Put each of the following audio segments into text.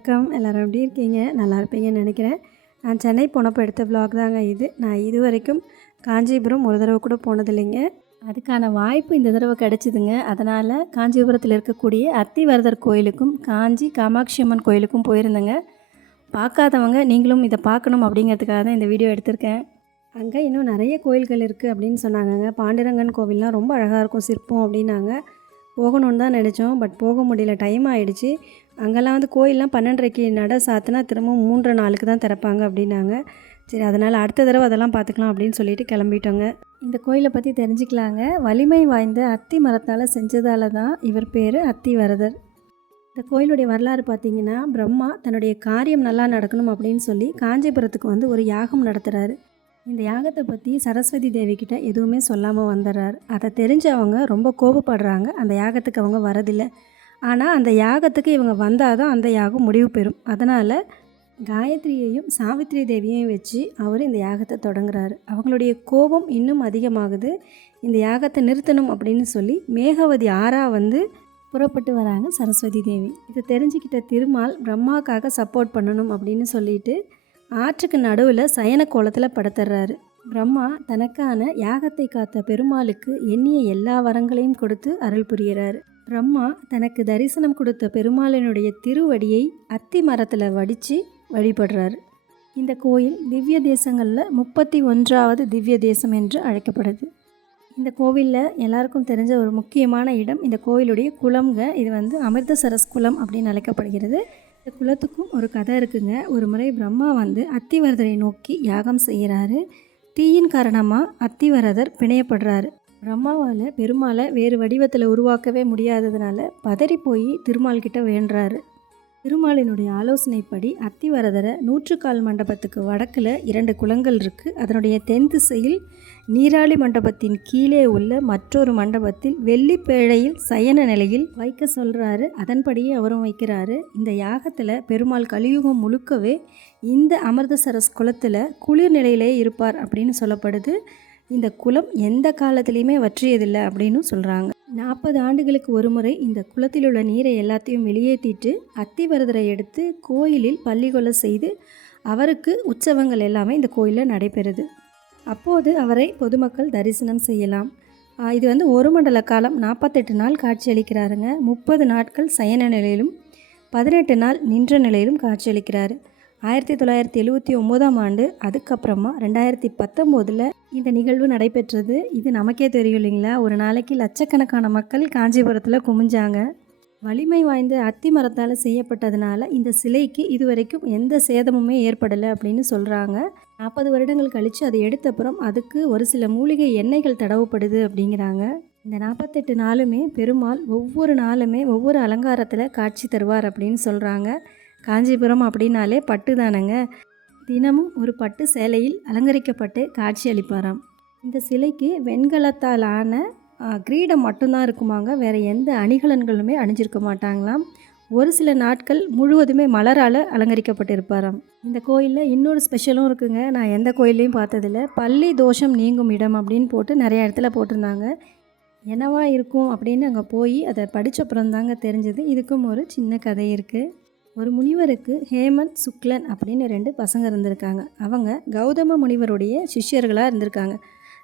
வணக்கம். எல்லோரும் எப்படி இருக்கீங்க? நல்லா இருப்பீங்கன்னு நினைக்கிறேன். நான் சென்னை போனப்போ எடுத்த vlog தாங்க இது. நான் இது வரைக்கும் காஞ்சிபுரம் ஒரு தடவை கூட போனதில்லைங்க. அதுக்கான வாய்ப்பு இந்த தடவை கிடச்சிதுங்க. அதனால் காஞ்சிபுரத்தில் இருக்கக்கூடிய அத்திவரதர் கோயிலுக்கும் காஞ்சி காமாட்சி அம்மன் கோயிலுக்கும் போயிருந்தேங்க. பார்க்காதவங்க நீங்களும் இதை பார்க்கணும் அப்படிங்கிறதுக்காக தான் இந்த வீடியோ எடுத்திருக்கேன். அங்கே இன்னும் நிறைய கோயில்கள் இருக்குது அப்படின்னு சொன்னாங்கங்க. பாண்டிரங்கன் கோவில்லாம் ரொம்ப அழகாக இருக்கும். சிற்பம் அப்படின்னாங்க. போகணுன்னு தான் நினச்சோம். பட் போக முடியல. டைம் ஆகிடுச்சு அங்கெல்லாம் வந்து கோயிலெலாம் பன்னெண்டரைக்கு நட சாத்தினா திரும்பவும் மூன்று நாளுக்கு தான் திறப்பாங்க அப்படின்னாங்க. சரி அதனால் அடுத்த தடவை அதெல்லாம் பார்த்துக்கலாம் அப்படின்னு சொல்லிட்டு கிளம்பிட்டோங்க. இந்த கோயிலை பற்றி தெரிஞ்சுக்கலாங்க. வலிமை வாய்ந்த அத்தி மரத்தால் செஞ்சதால தான் இவர் பேர் அத்திவரதர். இந்த கோயிலுடைய வரலாறு பார்த்தீங்கன்னா பிரம்மா தன்னுடைய காரியம் நல்லா நடக்கணும் அப்படின்னு சொல்லி காஞ்சிபுரத்துக்கு வந்து ஒரு யாகம் நடத்துகிறாரு இந்த யாகத்தை பற்றி சரஸ்வதி தேவி எதுவுமே சொல்லாமல் வந்துடுறாரு அதை தெரிஞ்சவங்க ரொம்ப கோபப்படுறாங்க. அந்த யாகத்துக்கு அவங்க வரதில்லை. ஆனால் அந்த யாகத்துக்கு இவங்க வந்தால் தான் அந்த யாகம் முடிவு பெறும். அதனால் காயத்ரியையும் சாவித்ரி தேவியையும் வச்சு அவர் இந்த யாகத்தை தொடங்குறாரு. அவங்களுடைய கோபம் இன்னும் அதிகமாகுது. இந்த யாகத்தை நிறுத்தணும் அப்படின்னு சொல்லி மேகவதி ஆறா வந்து புறப்பட்டு வராங்க சரஸ்வதி தேவி. இதை தெரிஞ்சுக்கிட்ட திருமால் பிரம்மாக்காக சப்போர்ட் பண்ணணும் அப்படின்னு சொல்லிட்டு ஆற்றுக்கு நடுவில் சயன கோலத்தில் படுத்துறாரு. பிரம்மா தனக்கான யாகத்தை காத்த பெருமாளுக்கு எண்ணிய எல்லா வரங்களையும் கொடுத்து அருள் புரிகிறாரு பிரம்மா தனக்கு தரிசனம் கொடுத்த பெருமாளினுடைய திருவடியை அத்தி மரத்தில் வடித்து வழிபடுறாரு. இந்த கோயில் திவ்ய தேசங்களில் முப்பத்தி ஒன்றாவது திவ்ய தேசம் என்று அழைக்கப்படுது. இந்த கோவிலில் எல்லாருக்கும் தெரிஞ்ச ஒரு முக்கியமான இடம் இந்த கோயிலுடைய குளம்ங்க. இது வந்து அமிர்தசரஸ் குளம் அப்படின்னு அழைக்கப்படுகிறது. இந்த குளத்துக்கும் ஒரு கதை இருக்குங்க. ஒரு முறை பிரம்மா வந்து அத்திவரதரை நோக்கி யாகம் செய்கிறாரு தீயின் காரணமாக அத்திவரதர் பிணையப்படுறாரு. பிரம்மாவால் பெருமாளை வேறு வடிவத்தில் உருவாக்கவே முடியாததுனால பதறி போய் திருமால்கிட்ட வேண்டுறாரு. திருமாலினுடைய ஆலோசனைப்படி அத்திவரதரை நூற்றுக்கால் மண்டபத்துக்கு வடக்கில் இரண்டு குளங்கள் இருக்குது அதனுடைய தென் திசையில் நீராளி மண்டபத்தின் கீழே உள்ள மற்றொரு மண்டபத்தில் வெள்ளிப்பேழையில் சயன நிலையில் வைக்க சொல்கிறாரு அதன்படியே அவரும் வைக்கிறாரு. இந்த யாகத்தில் பெருமாள் கலியுகம் முழுக்கவே இந்த அமிர்தசரஸ் குளத்தில் குளிர் நிலையிலே இருப்பார் அப்படின்னு சொல்லப்படுது. இந்த குளம் எந்த காலத்துலேயுமே வற்றியதில்லை அப்படின்னு சொல்கிறாங்க நாற்பது ஆண்டுகளுக்கு ஒரு முறை இந்த குளத்தில் உள்ள நீரை எல்லாத்தையும் வெளியேற்றிட்டு அத்திவரதரை எடுத்து கோயிலில் பள்ளிகொலை செய்து அவருக்கு உற்சவங்கள் எல்லாமே இந்த கோயிலில் நடைபெறுது. அப்போது அவரை பொதுமக்கள் தரிசனம் செய்யலாம். இது வந்து ஒரு மண்டல காலம். நாற்பத்தெட்டு நாள் காட்சியளிக்கிறாருங்க முப்பது நாட்கள் சயன நிலையிலும் பதினெட்டு நாள் நின்ற நிலையிலும் காட்சியளிக்கிறாரு ஆயிரத்தி தொள்ளாயிரத்தி எழுவத்தி ஒம்போதாம் ஆண்டு அதுக்கப்புறமா ரெண்டாயிரத்தி பத்தொம்போதில் இந்த நிகழ்வு நடைபெற்றது. இது நமக்கே தெரியும் இல்லைங்களா? ஒரு நாளைக்கு லட்சக்கணக்கான மக்கள் காஞ்சிபுரத்தில் குமிஞ்சாங்க. வலிமை வாய்ந்த அத்தி மரத்தால் செய்யப்பட்டதுனால இந்த சிலைக்கு இதுவரைக்கும் எந்த சேதமுமே ஏற்படலை அப்படின்னு சொல்கிறாங்க நாற்பது வருடங்கள் கழித்து அதை எடுத்தப்புறம் அதுக்கு ஒரு சில மூலிகை எண்ணெய்கள் தடவப்படுது அப்படிங்கிறாங்க. இந்த நாற்பத்தெட்டு நாளுமே பெருமாள் ஒவ்வொரு நாளுமே ஒவ்வொரு அலங்காரத்தில் காட்சி தருவார் அப்படின்னு சொல்கிறாங்க காஞ்சிபுரம் அப்படின்னாலே பட்டு தானங்க தினமும் ஒரு பட்டு சேலையில் அலங்கரிக்கப்பட்டு காட்சியளிப்பாராம் இந்த சிலைக்கு வெண்கலத்தால் ஆன கிரீடம் மட்டும்தான் இருக்குமாங்க. வேறு எந்த அணிகலன்களுமே அணிஞ்சிருக்க மாட்டாங்களாம். ஒரு சில நாட்கள் முழுவதுமே மலரால் அலங்கரிக்கப்பட்டிருப்பாராம். இந்த கோயிலில் இன்னொரு ஸ்பெஷலும் இருக்குங்க. நான் எந்த கோயிலையும் பார்த்ததில்ல. பள்ளி தோஷம் நீங்கும் இடம் அப்படின்னு போட்டு நிறைய இடத்துல போட்டிருந்தாங்க. என்னவா இருக்கும் அப்படின்னு அங்கே போய் அதை படித்த அப்புறம் தாங்க தெரிஞ்சது. இதுக்கும் ஒரு சின்ன கதை இருக்குது ஒரு முனிவருக்கு ஹேமந்த் சுக்லன் அப்படின்னு ரெண்டு பசங்க இருந்திருக்காங்க. அவங்க கௌதம முனிவருடைய சிஷ்யர்களாக இருந்திருக்காங்க.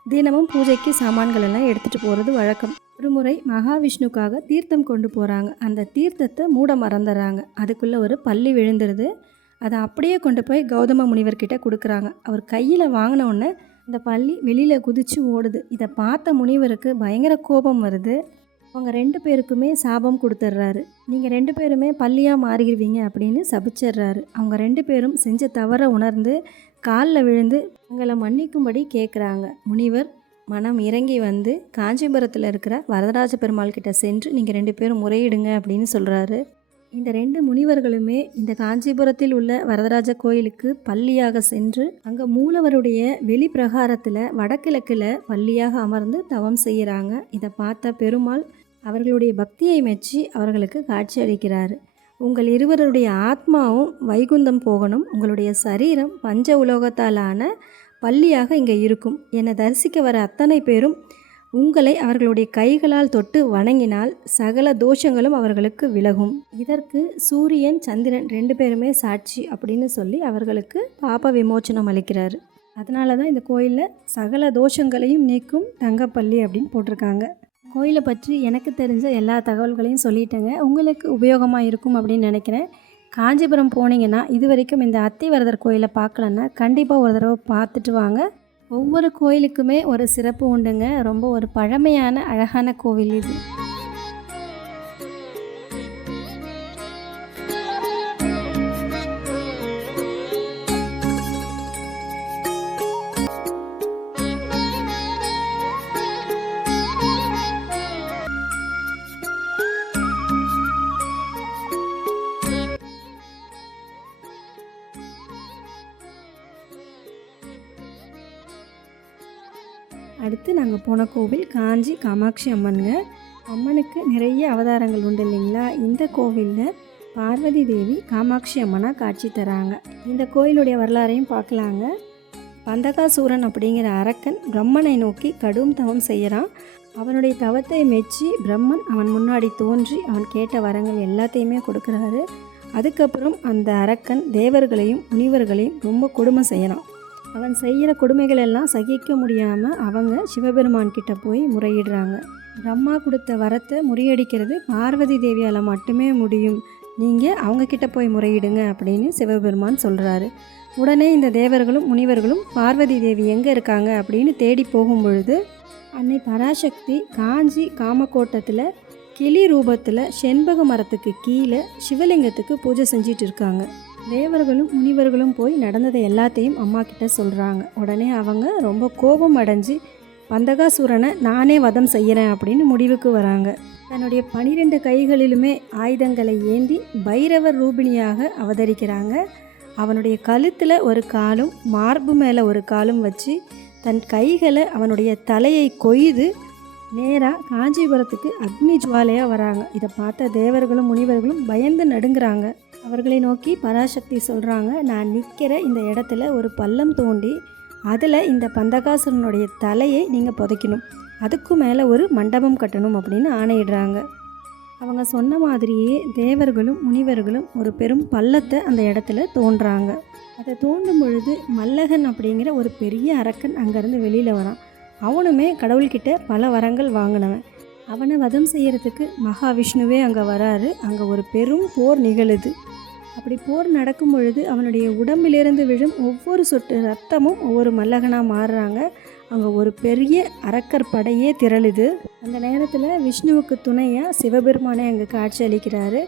தினமும் பூஜைக்கு சாமான்கள் எல்லாம் எடுத்துகிட்டு போகிறது வழக்கம். ஒரு முறை மகாவிஷ்ணுக்காக தீர்த்தம் கொண்டு போகிறாங்க அந்த தீர்த்தத்தை மூட மறந்துடுறாங்க அதுக்குள்ளே ஒரு பள்ளி விழுந்துருது. அதை அப்படியே கொண்டு போய் கௌதம முனிவர்கிட்ட கொடுக்குறாங்க. அவர் கையில் வாங்கின உடனே அந்த பள்ளி வெளியில் குதித்து ஓடுது. இதை பார்த்த முனிவருக்கு பயங்கர கோபம் வருது. அவங்க ரெண்டு பேருக்குமே சாபம் கொடுத்துட்றாரு நீங்கள் ரெண்டு பேருமே பள்ளியாக மாறிடுவீங்க அப்படின்னு சபிச்சிடுறாரு அவங்க ரெண்டு பேரும் செஞ்ச தவறை உணர்ந்து காலில் விழுந்து உங்களை மன்னிக்கும்படி கேட்குறாங்க முனிவர் மனம் இறங்கி வந்து காஞ்சிபுரத்தில் இருக்கிற வரதராஜ பெருமாள் கிட்ட சென்று நீங்கள் ரெண்டு பேரும் முறையிடுங்க அப்படின்னு சொல்கிறாரு இந்த ரெண்டு முனிவர்களுமே இந்த காஞ்சிபுரத்தில் உள்ள வரதராஜ கோயிலுக்கு பள்ளியாக சென்று அங்கே மூலவருடைய வெளி பிரகாரத்தில் வடகிழக்கில் பள்ளியாக அமர்ந்து தவம் செய்கிறாங்க இதை பார்த்த பெருமாள் அவர்களுடைய பக்தியை மெச்சி அவர்களுக்கு காட்சி அளிக்கிறார். உங்கள் இருவருடைய ஆத்மாவும் வைகுந்தம் போகணும். உங்களுடைய சரீரம் பஞ்ச உலோகத்தாலான பள்ளியாக இங்கே இருக்கும். என்னை தரிசிக்க வர அத்தனை பேரும் உங்களை அவர்களுடைய கைகளால் தொட்டு வணங்கினால் சகல தோஷங்களும் அவர்களுக்கு விலகும். இதற்கு சூரியன் சந்திரன் ரெண்டு பேருமே சாட்சி அப்படின்னு சொல்லி அவர்களுக்கு பாப விமோச்சனம் அளிக்கிறார். அதனால தான் இந்த கோயிலில் சகல தோஷங்களையும் நீக்கும் தங்கப்பள்ளி அப்படின்னு போட்டிருக்காங்க. கோயிலை பற்றி எனக்கு தெரிஞ்ச எல்லா தகவல்களையும் சொல்லிட்டேங்க. உங்களுக்கு உபயோகமாக இருக்கும் அப்படின்னு நினைக்கிறேன். காஞ்சிபுரம் போனீங்கன்னா இது வரைக்கும் இந்த அத்திவரதர் கோயிலை பார்க்கலன்னா கண்டிப்பாக ஒரு தடவை பார்த்துட்டு வாங்க. ஒவ்வொரு கோயிலுக்குமே ஒரு சிறப்பு உண்டுங்க. ரொம்ப ஒரு பழமையான அழகான கோவில் இது. அடுத்து நாங்கள் போன கோவில் காஞ்சி காமாட்சி அம்மனுங்க. அம்மனுக்கு நிறைய அவதாரங்கள் உண்டு இல்லைங்களா? இந்த கோவிலில் பார்வதி தேவி காமாட்சி அம்மனாக காட்சி தராங்க. இந்த கோயிலுடைய வரலாறையும் பார்க்கலாங்க. பந்தகாசூரன் அப்படிங்கிற அரக்கன் பிரம்மனை நோக்கி கடும் தவம் செய்கிறான் அவனுடைய தவத்தை மெச்சி பிரம்மன் அவன் முன்னாடி தோன்றி அவன் கேட்ட வரங்கள் எல்லாத்தையுமே கொடுக்குறாரு. அதுக்கப்புறம் அந்த அரக்கன் தேவர்களையும் முனிவர்களையும் ரொம்ப கொடுமை செய்கிறான் அவன் செய்கிற கொடுமைகள் எல்லாம் சகிக்க முடியாமல் அவங்க சிவபெருமான் கிட்ட போய் முறையிடுறாங்க. பிரம்மா கொடுத்த வரத்தை முறியடிக்கிறது பார்வதி தேவியால் மட்டுமே முடியும். நீங்கள் அவங்கக்கிட்ட போய் முறையிடுங்க அப்படின்னு சிவபெருமான் சொல்கிறாரு உடனே இந்த தேவர்களும் முனிவர்களும் பார்வதி தேவி எங்கே இருக்காங்க அப்படின்னு தேடி போகும் பொழுது அன்னை பராசக்தி காஞ்சி காமக்கோட்டத்தில் கிளி ரூபத்தில் செண்பக மரத்துக்கு கீழே சிவலிங்கத்துக்கு பூஜை செஞ்சிட்டு இருக்காங்க. தேவர்களும் முனிவர்களும் போய் நடந்ததை எல்லாத்தையும் அம்மா கிட்ட சொல்கிறாங்க உடனே அவங்க ரொம்ப கோபம் அடைஞ்சு பந்தகாசுரனை நானே வதம் செய்கிறேன் அப்படின்னு முடிவுக்கு வராங்க. தன்னுடைய பனிரெண்டு கைகளிலுமே ஆயுதங்களை ஏந்தி பைரவர் ரூபிணியாக அவதரிக்கிறாங்க. அவனுடைய கழுத்தில் ஒரு காலும் மார்பு மேலே ஒரு காலும் வச்சு தன் கைகளை அவனுடைய தலையை கொய்து நேராக காஞ்சிபுரத்துக்கு அக்னி ஜுவாலையாக வராங்க. இதை பார்த்த தேவர்களும் முனிவர்களும் பயந்து நடுங்குறாங்க. அவர்களை நோக்கி பராசக்தி சொல்கிறாங்க நான் நிற்கிற இந்த இடத்துல ஒரு பள்ளம் தோண்டி அதில் இந்த பந்தகாசுரனுடைய தலையை நீங்கள் புதைக்கணும். அதுக்கு மேலே ஒரு மண்டபம் கட்டணும் அப்படின்னு ஆணையிடுறாங்க. அவங்க சொன்ன மாதிரியே தேவர்களும் முனிவர்களும் ஒரு பெரும் பள்ளத்தை அந்த இடத்துல தோன்றாங்க. அதை தோண்டும் பொழுது மல்லகன் அப்படிங்கிற ஒரு பெரிய அரக்கன் அங்கேருந்து வெளியில் வரான். அவனுமே கடவுள்கிட்ட பல வரங்கள் வாங்கினவன். அவனை வதம் செய்கிறதுக்கு மகாவிஷ்ணுவே அங்கே வராரு. அங்கே ஒரு பெரும் போர் நிகழுது. அப்படி போர் நடக்கும் பொழுது அவனுடைய உடம்பிலிருந்து விழும் ஒவ்வொரு சொட்டு ரத்தமும் ஒவ்வொரு மல்லகனாக மாறுறாங்க. அங்கே ஒரு பெரிய அரக்கர் படையே திரளுது. அந்த நேரத்தில் விஷ்ணுவுக்கு துணையாக சிவபெருமானே அங்கே காட்சி அளிக்கிறாரு.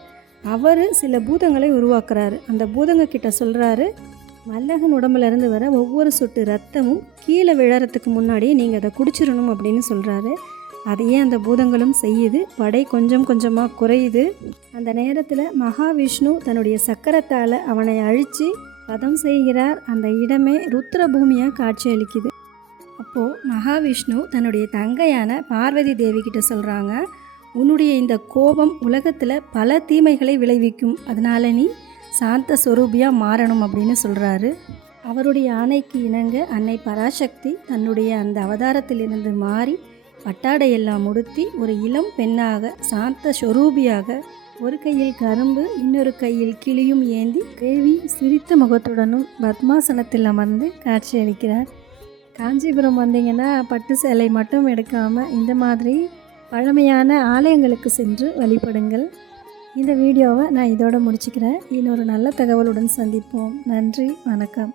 அவர் சில பூதங்களை உருவாக்குறாரு. அந்த பூதங்க கிட்ட சொல்கிறாரு மல்லகன் உடம்புலேருந்து வர ஒவ்வொரு சொட்டு ரத்தமும் கீழே விழறதுக்கு முன்னாடியே நீங்கள் அதை குடிச்சிடணும் அப்படின்னு சொல்கிறாரு அதையே அந்த பூதங்களும் செய்யுது. படை கொஞ்சம் கொஞ்சமாக குறையுது. அந்த நேரத்தில் மகாவிஷ்ணு தன்னுடைய சக்கரத்தால் அவனை அழித்து பதம் செய்கிறார். அந்த இடமே ருத்ர பூமியாக காட்சியளிக்குது. அப்போது மகாவிஷ்ணு தன்னுடைய தங்கையான பார்வதி தேவி கிட்ட சொல்கிறாங்க உன்னுடைய இந்த கோபம் உலகத்தில் பல தீமைகளை விளைவிக்கும். அதனால நீ சாந்த ஸ்வரூபியாக மாறணும் அப்படின்னு சொல்கிறாரு அவருடைய ஆணைக்கு இணங்க அன்னை பராசக்தி தன்னுடைய அந்த அவதாரத்திலிருந்து மாறி பட்டாடையெல்லாம் உடுத்தி ஒரு இளம் பெண்ணாக சாந்த ஸ்வரூபியாக ஒரு கையில் கரும்பு இன்னொரு கையில் கிளியும் ஏந்தி தேவி சிரித்த முகத்துடனும் பத்மாசனத்தில் அமர்ந்து காட்சியளிக்கிறார் காஞ்சிபுரம் வந்தீங்கன்னா பட்டு சேலை மட்டும் எடுக்காமல் இந்த மாதிரி பழமையான ஆலயங்களுக்கு சென்று வழிபடுங்கள். இந்த வீடியோவை நான் இதோட முடிச்சுக்கிறேன். இன்னொரு நல்ல தகவலுடன் சந்திப்போம். நன்றி வணக்கம்.